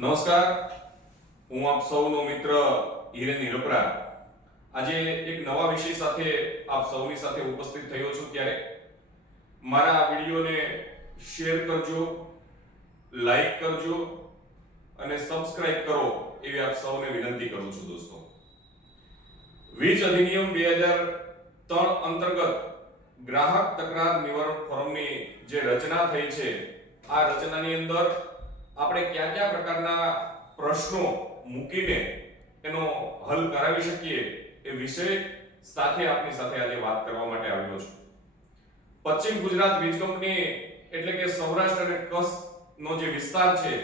નમસ્કાર. હું આપ સૌનો મિત્ર હિરેન હિરપરા આજે એક નવા વિષય સાથે આપ સૌની સાથે ઉપસ્થિત થયો છું ત્યારે. મારા આ વિડીયોને શેર કરજો, લાઈક કરજો અને સબસ્ક્રાઇબ કરો એવી આપ સૌને વિનંતી કરું છું દોસ્તો. વીજ અધિનિયમ બે હજાર ત્રણ અંતર્ગત ગ્રાહક તકરાર નિવારણ ફોરમની જે રચના થઈ છે, આ રચનાની અંદર આપણે કયા કયા પ્રકારના પ્રશ્નો મૂકીને એનો હલ કરાવી શકીએ એ વિષય સાથે આપની સાથે આજે વાત કરવા માટે આવ્યો છું. પશ્ચિમ ગુજરાત વીજ કંપની એટલે કે સૌરાષ્ટ્ર અને કચ્છનો જે વિસ્તાર છે,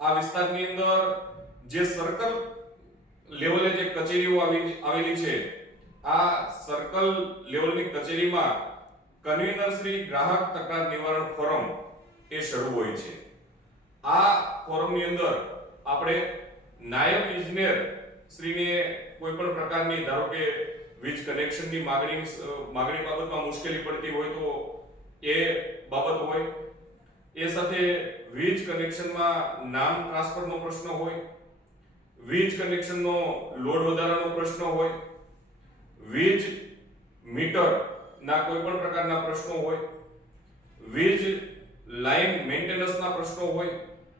આ વિસ્તારની અંદર જે સર્કલ લેવલે જે કચેરીઓ આવી, આવેલી છે, આ સર્કલ લેવલની કચેરીમાં કન્વીનર શ્રી ગ્રાહક તકરાર નિવારણ ફોરમ એ શરૂ હોય છે. ફોરમની અંદર આપણે નાયબ ઇજનેર શ્રીને કોઈ પણ પ્રકારની, ધારો કે વીજ કનેક્શનની માગણી માગણી બાબતમાં મુશ્કેલી પડતી હોય તો એ બાબત હોય. એ સાથે વીજ કનેક્શનમાં નામ ટ્રાન્સફરનો પ્રશ્ન હોય. વીજ કનેક્શનનો લોડ વધારાનો પ્રશ્ન હોય. વીજ મીટર ના કોઈ પણ પ્રકારના પ્રશ્નો હોય. વીજ લાઈન મેન્ટેનન્સના પ્રશ્નો હોય.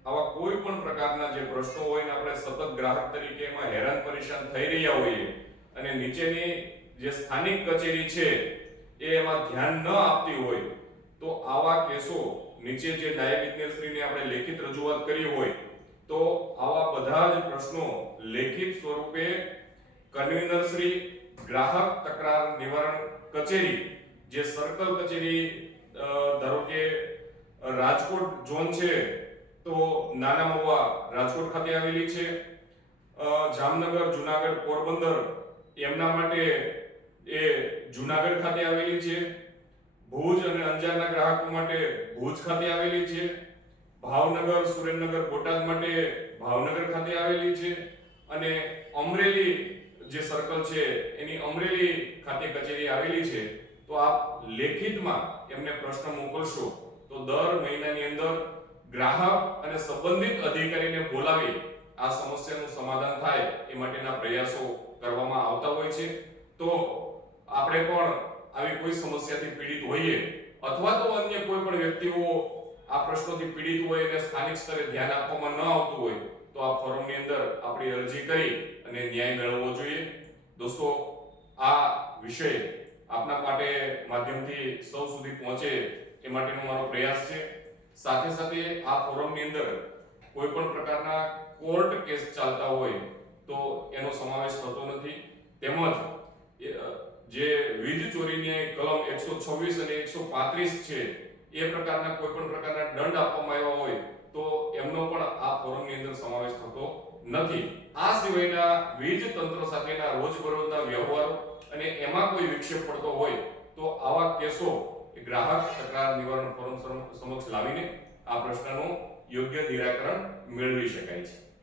આવા કોઈ પણ પ્રકારના જે પ્રશ્નો હોય ને આપણે સતત ગ્રાહક તરીકે એમાં હેરાન પરેશાન થઈ રહ્યા હોઈએ અને નીચેની જે સ્થાનિક કચેરી છે એ એમાં ધ્યાન ન આપતી હોય, તો આવા કેસો નીચે જે નાયબ આપણે લેખિત રજૂઆત કરી હોય, તો આવા બધા જ પ્રશ્નો લેખિત સ્વરૂપે કન્વીનર શ્રી ગ્રાહક તકરાર નિવારણ કચેરી, જે સર્કલ કચેરી ધારો કે રાજકોટ ઝોન છે તો નાના મવા રાજકોટ ખાતે આવેલી છે. જામનગર, જુનાગઢ, પોરબંદર એમના માટે એ જુનાગઢ ખાતે આવેલી છે. ભુજ અને અંજારના ગ્રાહકો માટે ભુજ ખાતે આવેલી છે. ભાવનગર, સુરેન્દ્રનગર, બોટાદ માટે ભાવનગર ખાતે આવેલી છે. અને અમરેલી જે સર્કલ છે, એની અમરેલી ખાતે કચેરી આવેલી છે. તો આપ લેખિતમાં એમને પ્રશ્ન મોકલશો. ગ્રાહક અને સંબંધિત અધિકારીને બોલાવી આ સમસ્યાનું સમાધાન થાય એ માટેના પ્રયાસો કરવામાં આવતા હોય છે. તો આપણે પણ આવી કોઈ સમસ્યાથી પીડિત હોઈએ અથવા તો અન્ય કોઈ પણ વ્યક્તિઓ આ પ્રશ્નોથી પીડિત હોય અને સ્થાનિક સ્તરે ધ્યાન આપવામાં ન આવતું હોય, તો આ ફોરમની અંદર આપણી અરજી કરી અને ન્યાય મેળવવો જોઈએ. દોસ્તો, આ વિષય આપના માટે માધ્યમથી સૌ સુધી પહોંચે એ માટેનો મારો પ્રયાસ છે. સાથે સાથે આ ફોરમની અંદર કોઈ પણ પ્રકારના કોર્ટ કેસ ચાલતા હોય તો એનો સમાવેશ થતો નથી. તેમજ જે વીજ ચોરીની કલમ 126 અને 135 છે, એ પ્રકારના કોઈ પણ પ્રકારના દંડ આપવામાં આવ્યા હોય તો એમનો પણ આ ફોરમની અંદર સમાવેશ થતો નથી. આ સિવાયના વીજ તંત્ર સાથેના રોજબરોજના વ્યવહારો અને એમાં કોઈ વિક્ષેપ પડતો હોય તો આવા કેસો એ ગ્રાહક તકરાર નિવારણ ફોરમ સમ- સમક્ષ લાવીને આ પ્રશ્નનું યોગ્ય નિરાકરણ મેળવી શકાય છે.